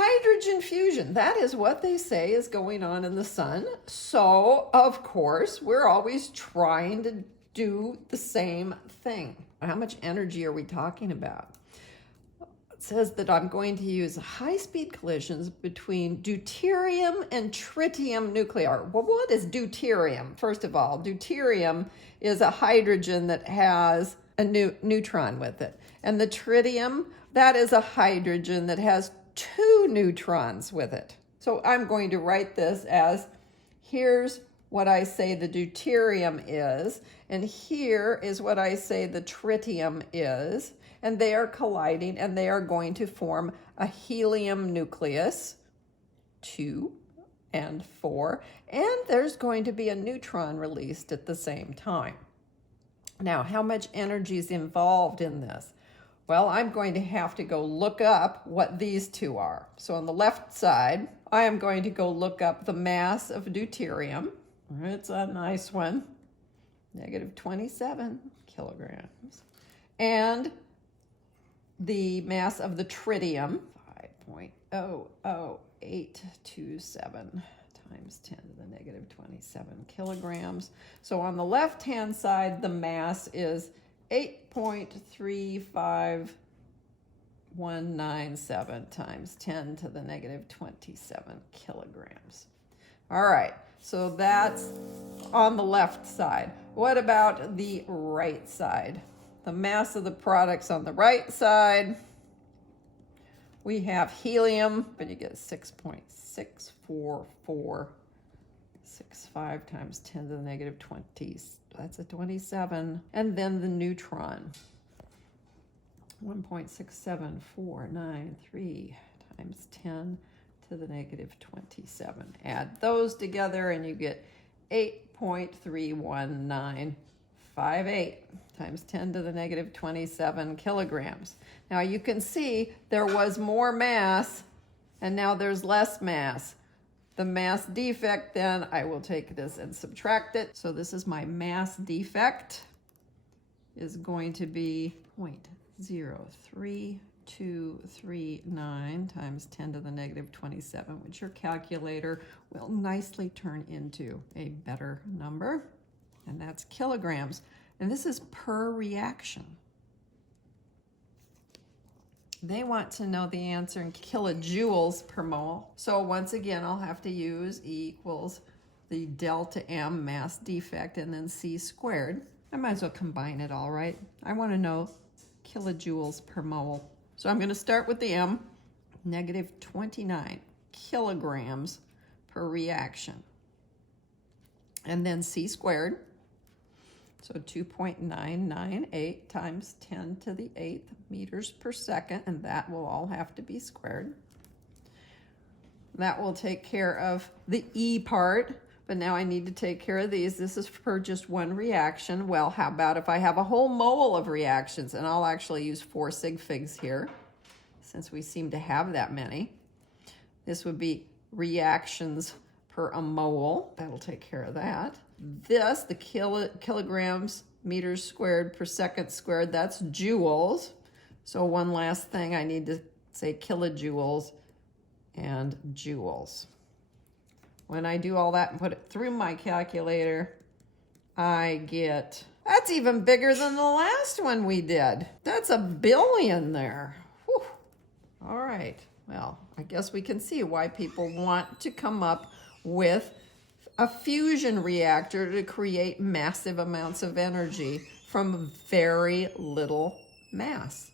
hydrogen fusion. That is what they say is going on in the sun. So, of course, we're always trying to do the same thing. How much energy are we talking about? It says that I'm going to use high-speed collisions between deuterium and tritium nuclei. Well, what is deuterium? First of all, deuterium is a hydrogen that has a neutron with it. And the tritium, that is a hydrogen that has 2 neutrons with it. So I'm going to write this as, here's what I say the deuterium is, and here is what I say the tritium is, and they are colliding and they are going to form a helium nucleus, 2 and 4, and there's going to be a neutron released at the same time. Now, how much energy is involved in this? Well, I'm going to have to go look up what these two are. So on the left side, I am going to go look up the mass of deuterium. It's a nice one, -27 kilograms. And the mass of the tritium, 5.00827 times 10 to the -27 kilograms. So on the left-hand side, the mass is 8.35197 times 10 to the -27 kilograms. All right, so that's on the left side. What about the right side? The mass of the products on the right side, we have helium, but you get 6.64465 times 10 to the -20. That's a 27. And then the neutron, 1.67493 times 10 to the -27. Add those together and you get 8.31958 times 10 to the -27 kilograms. Now you can see there was more mass and now there's less mass. The mass defect, then I will take this and subtract it. So this is my mass defect, is going to be 0.03239 times 10 to the -27, which your calculator will nicely turn into a better number, and that's kilograms. And this is per reaction. They want to know the answer in kilojoules per mole. So once again, I'll have to use E equals the delta M mass defect and then C squared. I might as well combine it all, right? I want to know kilojoules per mole. So I'm going to start with the M, -29 kilograms per reaction. And then C squared. So 2.998 times 10 to the 8th meters per second, and that will all have to be squared. That will take care of the E part, but now I need to take care of these. This is for just one reaction. Well, how about if I have a whole mole of reactions, and I'll actually use 4 sig figs here, since we seem to have that many. This would be reactions per a mole. That'll take care of that. This, the kilograms meters squared per second squared, that's joules. So one last thing, I need to say kilojoules and joules. When I do all that and put it through my calculator, I get, that's even bigger than the last one we did. That's 1 billion there. Whew. All right, well, I guess we can see why people want to come up with a fusion reactor to create massive amounts of energy from very little mass.